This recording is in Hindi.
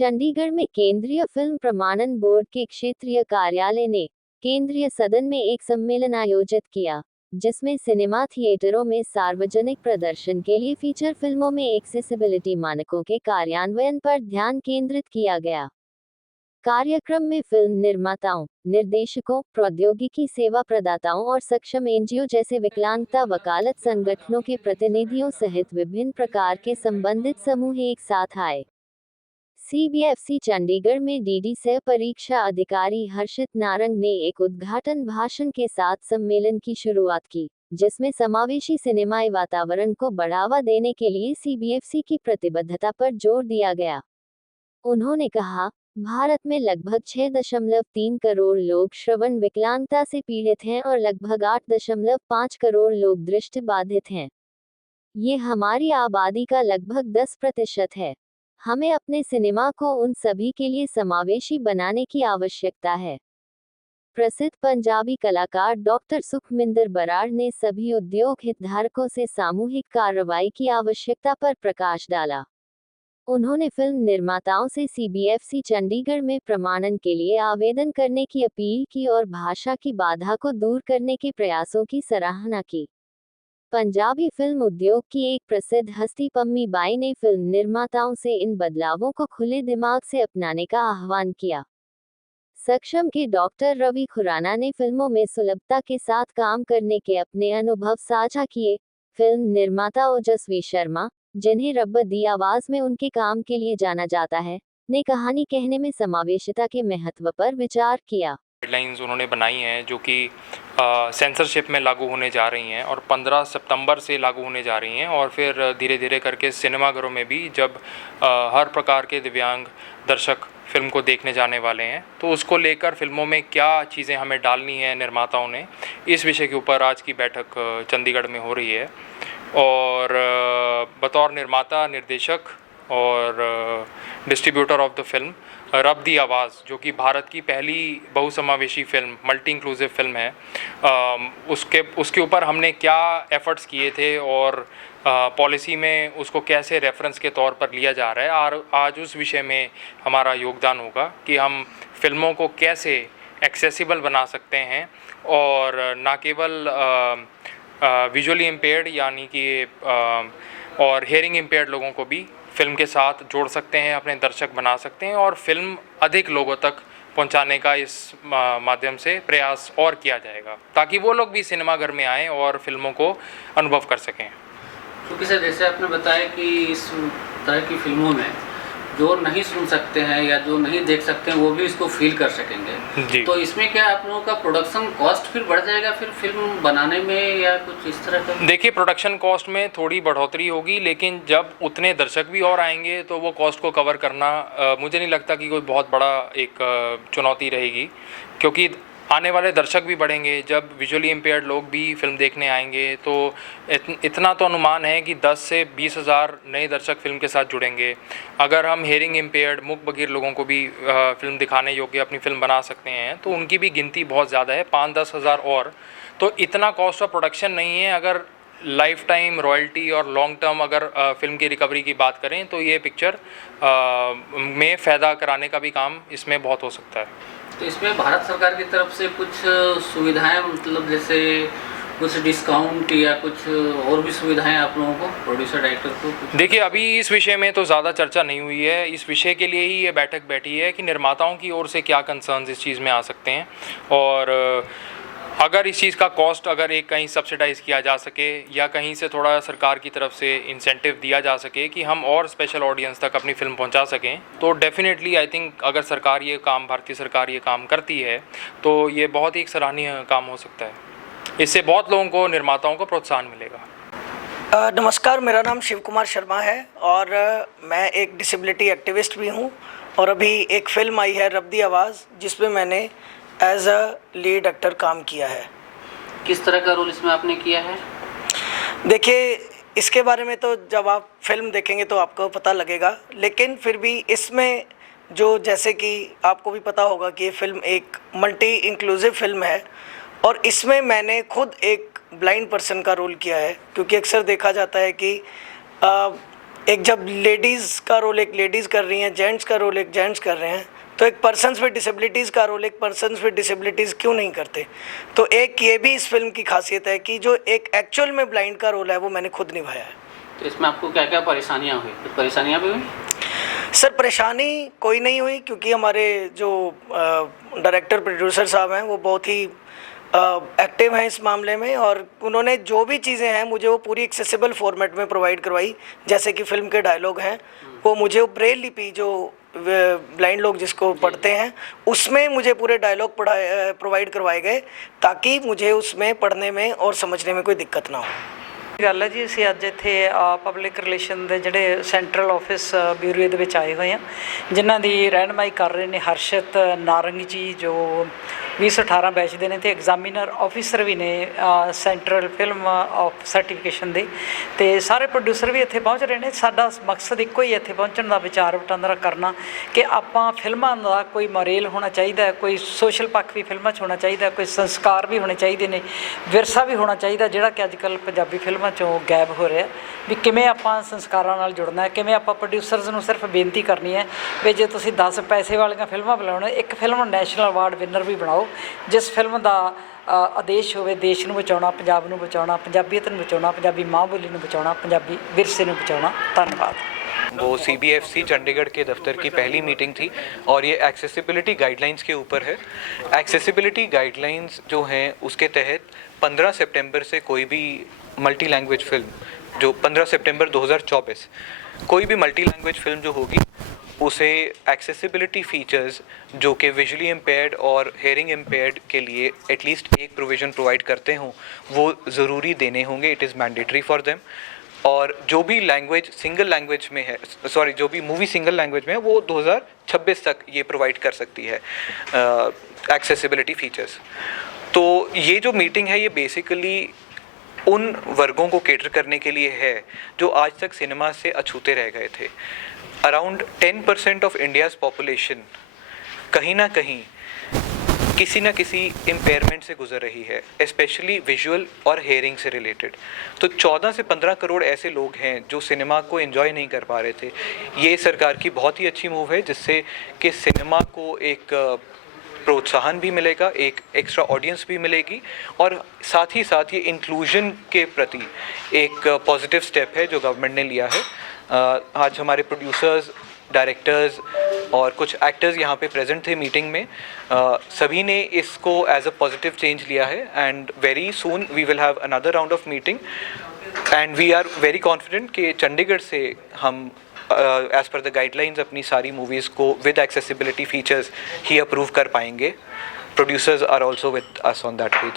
चंडीगढ़ में केंद्रीय फिल्म प्रमाणन बोर्ड के क्षेत्रीय कार्यालय ने केंद्रीय सदन में एक सम्मेलन आयोजित किया, जिसमें सिनेमा थिएटरों में सार्वजनिक प्रदर्शन के लिए फीचर फिल्मों में एक्सेसिबिलिटी मानकों के कार्यान्वयन पर ध्यान केंद्रित किया गया। कार्यक्रम में फिल्म निर्माताओं, निर्देशकों, प्रौद्योगिकी सेवा प्रदाताओं और सक्षम एनजीओ जैसे विकलांगता वकालत संगठनों के प्रतिनिधियों सहित विभिन्न प्रकार के संबंधित समूह एक साथ आए। सीबीएफसी चंडीगढ़ में डीडी सह परीक्षा अधिकारी हर्षित नारंग ने एक उद्घाटन भाषण के साथ सम्मेलन की शुरुआत की, जिसमें समावेशी सिनेमाई वातावरण को बढ़ावा देने के लिए सीबीएफसी की प्रतिबद्धता पर जोर दिया गया। उन्होंने कहा, भारत में लगभग 6.3 करोड़ लोग श्रवण विकलांगता से पीड़ित हैं और लगभग 8.5 करोड़ लोग दृष्टि बाधित हैं। ये हमारी आबादी का लगभग 10% है। हमें अपने सिनेमा को उन सभी के लिए समावेशी बनाने की आवश्यकता है। प्रसिद्ध पंजाबी कलाकार डॉक्टर सुखमिंदर बराड़ ने सभी उद्योग हितधारकों से सामूहिक कार्रवाई की आवश्यकता पर प्रकाश डाला। उन्होंने फिल्म निर्माताओं से सीबीएफसी चंडीगढ़ में प्रमाणन के लिए आवेदन करने की अपील की और भाषा की बाधा को दूर करने के प्रयासों की सराहना की। पंजाबी फिल्म उद्योग की एक प्रसिद्ध हस्ती पम्मी बाई ने फिल्म निर्माताओं से इन बदलावों को खुले दिमाग से अपनाने का आह्वान किया। सक्षम के डॉक्टर रवि खुराना ने फिल्मों में सुलभता के साथ काम करने के अपने अनुभव साझा किए। फिल्म निर्माता ओजस्वी शर्मा, जिन्हें रब्ब दी आवाज में उनके काम के लिए जाना जाता है, ने कहानी कहने में समावेशिता के महत्व पर विचार किया। गाइडलाइंस उन्होंने बनाई हैं जो कि सेंसरशिप में लागू होने जा रही हैं और 15 सितंबर से लागू होने जा रही हैं और फिर धीरे धीरे करके सिनेमाघरों में भी जब हर प्रकार के दिव्यांग दर्शक फिल्म को देखने जाने वाले हैं तो उसको लेकर फिल्मों में क्या चीज़ें हमें डालनी है निर्माताओं ने, इस विषय के ऊपर आज की बैठक चंडीगढ़ में हो रही है। और बतौर निर्माता, निर्देशक और डिस्ट्रीब्यूटर ऑफ द फिल्म रब दी आवाज़, जो कि भारत की पहली बहुसमावेशी फिल्म, मल्टी इंक्लूसिव फिल्म है, उसके ऊपर हमने क्या एफ़र्ट्स किए थे और पॉलिसी में उसको कैसे रेफरेंस के तौर पर लिया जा रहा है, और आज उस विषय में हमारा योगदान होगा कि हम फिल्मों को कैसे एक्सेसिबल बना सकते हैं और ना केवल विजुअली इम्पेयर्ड यानी कि और हेयरिंग इम्पेयर्ड लोगों को भी फिल्म के साथ जोड़ सकते हैं, अपने दर्शक बना सकते हैं और फिल्म अधिक लोगों तक पहुंचाने का इस माध्यम से प्रयास और किया जाएगा ताकि वो लोग भी सिनेमाघर में आएँ और फिल्मों को अनुभव कर सकें। क्योंकि सर, जैसे आपने बताया कि इस तरह की फिल्मों में जो नहीं सुन सकते हैं या जो नहीं देख सकते हैं वो भी इसको फील कर सकेंगे जी। तो इसमें क्या आप लोगों का प्रोडक्शन कॉस्ट फिर बढ़ जाएगा फिर फिल्म बनाने में या कुछ इस तरह का? देखिए, प्रोडक्शन कॉस्ट में थोड़ी बढ़ोतरी होगी, लेकिन जब उतने दर्शक भी और आएंगे तो वो कॉस्ट को कवर करना मुझे नहीं लगता कि कोई बहुत बड़ा एक चुनौती रहेगी, क्योंकि आने वाले दर्शक भी बढ़ेंगे। जब विजुअली इम्पेयर्ड लोग भी फिल्म देखने आएंगे तो इतना तो अनुमान है कि 10 से 20 हज़ार नए दर्शक फिल्म के साथ जुड़ेंगे। अगर हम हेयरिंग इम्पेयर्ड, मूक बधिर लोगों को भी फिल्म दिखाने योग्य अपनी फिल्म बना सकते हैं तो उनकी भी गिनती बहुत ज़्यादा है, 5-10 हज़ार और। तो इतना कॉस्ट ऑफ प्रोडक्शन नहीं है। अगर लाइफ टाइम रॉयल्टी और लॉन्ग टर्म अगर फिल्म की रिकवरी की बात करें तो ये पिक्चर में फ़ायदा कराने का भी काम इसमें बहुत हो सकता है। तो इसमें भारत सरकार की तरफ से कुछ सुविधाएं, मतलब जैसे कुछ डिस्काउंट या कुछ और भी सुविधाएं आप लोगों को, प्रोड्यूसर डायरेक्टर को? देखिए, अभी इस विषय में तो ज़्यादा चर्चा नहीं हुई है। इस विषय के लिए ही ये बैठक बैठी है कि निर्माताओं की ओर से क्या कंसर्न्स इस चीज़ में आ सकते हैं और अगर इस चीज़ का कॉस्ट अगर एक कहीं सब्सिडाइज़ किया जा सके या कहीं से थोड़ा सरकार की तरफ से इंसेंटिव दिया जा सके कि हम और स्पेशल ऑडियंस तक अपनी फ़िल्म पहुंचा सकें, तो डेफिनेटली आई थिंक अगर सरकार ये काम, भारतीय सरकार ये काम करती है तो ये बहुत ही एक सराहनीय काम हो सकता है। इससे बहुत लोगों को, निर्माताओं को प्रोत्साहन मिलेगा। नमस्कार, मेरा नाम शिव कुमार शर्मा है और मैं एक डिसेबिलिटी एक्टिविस्ट भी हूँ और अभी एक फ़िल्म आई है रब दी आवाज़, जिसमें मैंने एज अ लीड एक्टर काम किया है। किस तरह का रोल इसमें आपने किया है? देखिए, इसके बारे में तो जब आप फिल्म देखेंगे तो आपको पता लगेगा, लेकिन फिर भी इसमें जो, जैसे कि आपको भी पता होगा कि ये फिल्म एक मल्टी इंक्लूसिव फिल्म है और इसमें मैंने खुद एक ब्लाइंड पर्सन का रोल किया है, क्योंकि अक्सर देखा जाता है कि एक जब लेडीज़ का रोल एक लेडीज़ कर रही हैं, जेंट्स का रोल एक जेंट्स कर रहे हैं, तो एक पर्सन्स विद डिसेबिलिटीज़ का रोल एक पर्सन्स विद डिसेबिलिटीज़ क्यों नहीं करते। तो एक ये भी इस फिल्म की खासियत है कि जो एक एक्चुअल में ब्लाइंड का रोल है वो मैंने खुद निभाया है। तो इसमें आपको क्या क्या परेशानियाँ हुई, कुछ परेशानियाँ भी हुई? सर परेशानी कोई नहीं हुई, क्योंकि हमारे जो डायरेक्टर प्रोड्यूसर साहब हैं वो बहुत ही एक्टिव हैं इस मामले में, और उन्होंने जो भी चीज़ें हैं मुझे वो पूरी एक्सेसिबल फॉर्मेट में प्रोवाइड करवाई। जैसे कि फ़िल्म के डायलॉग हैं वो मुझे वो ब्रेल लिपि जो ब्लाइंड लोग जिसको पढ़ते हैं उसमें मुझे पूरे डायलॉग प्रोवाइड करवाए गए, ताकि मुझे उसमें पढ़ने में और समझने में कोई दिक्कत ना हो। ਗੱਲ ਹੈ ਜੀ, ਅਸੀਂ ਅੱਜ ਇੱਥੇ ਪਬਲਿਕ ਰਿਲੇਸ਼ਨ ਦੇ ਜਿਹੜੇ ਸੈਂਟਰਲ ਆਫਿਸ ਬਿਊਰੋ ਦੇ ਵਿੱਚ ਆਏ ਹੋਏ ਹਾਂ, ਜਿਨ੍ਹਾਂ ਦੀ ਰਹਿਨਮਾਈ ਕਰ ਰਹੇ ਨੇ ਹਰਸ਼ਿਤ ਨਾਰੰਗ ਜੀ, ਜੋ 2018 ਬੈਚ ਦੇ ਨੇ, ਤੇ ਐਗਜ਼ਾਮੀਨਰ ਆਫਿਸਰ ਵੀ ਨੇ ਸੈਂਟਰਲ ਫਿਲਮ ਆਫ ਸਰਟੀਫਿਕੇਸ਼ਨ ਦੇ, ਤੇ ਸਾਰੇ ਪ੍ਰੋਡਿਊਸਰ ਵੀ ਇੱਥੇ ਪਹੁੰਚ ਰਹੇ ਨੇ। ਸਾਡਾ ਮਕਸਦ ਇੱਕੋ ਹੀ ਇੱਥੇ ਪਹੁੰਚਣ ਦਾ, ਵਿਚਾਰ ਵਟਾਂਦਰਾ ਕਰਨਾ ਕਿ ਆਪਾਂ ਫਿਲਮਾਂ ਦਾ ਕੋਈ ਮੋਰੇਲ ਹੋਣਾ ਚਾਹੀਦਾ ਹੈ, ਕੋਈ ਸੋਸ਼ਲ ਪੱਖ ਵੀ ਫਿਲਮਾਂ 'ਚ ਹੋਣਾ ਚਾਹੀਦਾ, ਕੋਈ ਸੰਸਕਾਰ ਵੀ ਹੋਣੇ ਚਾਹੀਦੇ ਨੇ, ਵਿਰਸਾ ਵੀ ਹੋਣਾ ਚਾਹੀਦਾ, ਜਿਹੜਾ ਕਿ ਅੱਜ ਕੱਲ੍ਹ ਪੰਜਾਬੀ ਫਿਲਮਾਂ 'ਚੋਂ ਗਾਇਬ ਹੋ ਰਿਹਾ। ਵੀ ਕਿਵੇਂ ਆਪਾਂ ਸੰਸਕਾਰਾਂ ਨਾਲ ਜੁੜਨਾ ਹੈ, ਕਿਵੇਂ ਆਪਾਂ ਪ੍ਰੋਡਿਊਸਰਸ ਨੂੰ ਸਿਰਫ ਬੇਨਤੀ ਕਰਨੀ ਹੈ ਵੀ ਜੇ ਤੁਸੀਂ 10 ਪੈਸੇ ਵਾਲੀਆਂ ਫਿਲਮਾਂ ਬਣਾਉਣਾ, ਇੱਕ ਫਿਲਮ ਨੈਸ਼ਨਲ ਅਵਾਰਡ ਵਿਨਰ ਵੀ ਬਣਾਓ, ਜਿਸ ਫਿਲਮ ਦਾ ਆਦੇਸ਼ ਹੋਵੇ ਦੇਸ਼ ਨੂੰ ਬਚਾਉਣਾ, ਪੰਜਾਬ ਨੂੰ ਬਚਾਉਣਾ, ਪੰਜਾਬੀਅਤ ਨੂੰ ਬਚਾਉਣਾ, ਪੰਜਾਬੀ ਮਾਂ ਬੋਲੀ ਨੂੰ ਬਚਾਉਣਾ, ਪੰਜਾਬੀ ਵਿਰਸੇ ਨੂੰ ਬਚਾਉਣਾ। ਧੰਨਵਾਦ। वो CBFC चंडीगढ़ के दफ्तर की पहली मीटिंग थी और ये एक्सेसिबिलिटी गाइडलाइंस के ऊपर है। एक्सेसिबिलिटी गाइडलाइंस जो हैं उसके तहत 15 सितंबर से कोई भी मल्टी लैंग्वेज फ़िल्म, जो 15 सितंबर 2024 कोई भी मल्टी लैंग्वेज फ़िल्म जो होगी उसे एक्सेसिबिलिटी फ़ीचर्स जो कि विजुअली इम्पेयर्ड और हेयरिंग इम्पेयर्ड के लिए एटलीस्ट एक प्रोविज़न प्रोवाइड करते हों वो ज़रूरी देने होंगे। It is mandatory for them. और जो भी लैंग्वेज सिंगल लैंग्वेज में है, सॉरी जो भी मूवी सिंगल लैंग्वेज में है वो 2026 तक ये प्रोवाइड कर सकती है एक्सेसिबिलिटी फ़ीचर्स। तो ये जो मीटिंग है ये बेसिकली उन वर्गों को केटर करने के लिए है जो आज तक सिनेमा से अछूते रह गए थे। अराउंड 10% ऑफ इंडियाज़ पॉपुलेशन कहीं ना कहीं किसी न किसी इम्पेयरमेंट से गुजर रही है, स्पेशली विजुअल और हेयरिंग से रिलेटेड। तो 14 से 15 करोड़ ऐसे लोग हैं जो सिनेमा को एंजॉय नहीं कर पा रहे थे। ये सरकार की बहुत ही अच्छी मूव है जिससे कि सिनेमा को एक प्रोत्साहन भी मिलेगा, एक एक्स्ट्रा ऑडियंस भी मिलेगी, और साथ ही साथ ये इंक्लूजन के प्रति एक पॉजिटिव स्टेप है जो गवर्नमेंट ने लिया है। आज हमारे प्रोड्यूसर्स, डायरेक्टर्स और कुछ एक्टर्स यहाँ पे प्रेजेंट थे मीटिंग में। सभी ने इसको एज अ पॉजिटिव चेंज लिया है and very soon we will have another round of meeting and we are very confident कि चंडीगढ़ से हम एज पर द गाइडलाइंस अपनी सारी मूवीज़ को विद एक्सेसिबिलिटी फीचर्स ही अप्रूव कर पाएंगे। Producers are also with us on that page.